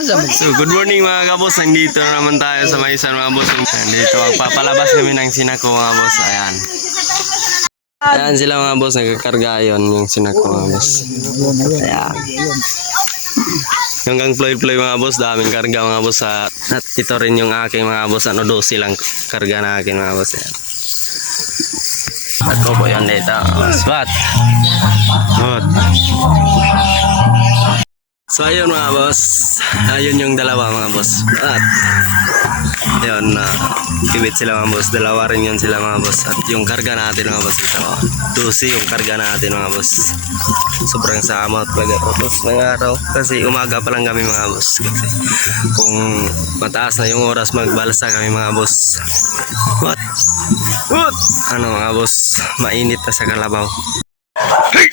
So, good morning mga kabos. Nandito na naman tayo sa Maisan mga boss. Nandito, magpapalabas kami ng sinako mga boss. Ayan. Ayan sila mga boss. Nagkakarga yun yung sinako mga boss. Ayan. Hanggang ploy-ploy mga boss. Daming karga mga boss. At ito rin yung aking mga boss. 12 lang karga na akin mga boss. Ayan. At ko po yun dito. Swat. Good. So ayun mga boss, ayun yung dalawa mga boss. At yun, kibit sila mga boss, dalawa rin yun sila mga boss. At yung karga natin mga boss ito, 12 yung karga natin mga boss. Sobrang samot talaga tapos ng araw kasi umaga pa lang kami mga boss. Kasi kung mataas na yung oras magbalsa kami mga boss. What? Ano mga boss, mainit na sa kalabaw. Hey!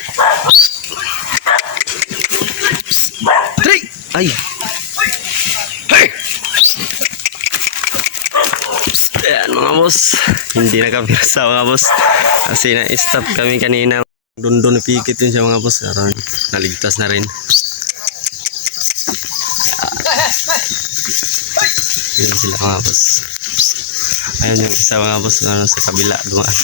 Ay. Hey. Ayan mga boss. Hindi na kami nasa mga boss. Kasi na-stop kami kanina. Dundun pikit yun siya mga boss. Karoon, naligtas na rin. Ayan sila mga boss. Ayun yung isa mga boss sa kabila dumaan.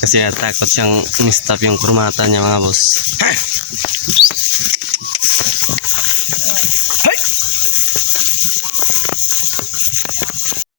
Kasi natakot siyang ni-stop yung kurmata niya mga boss.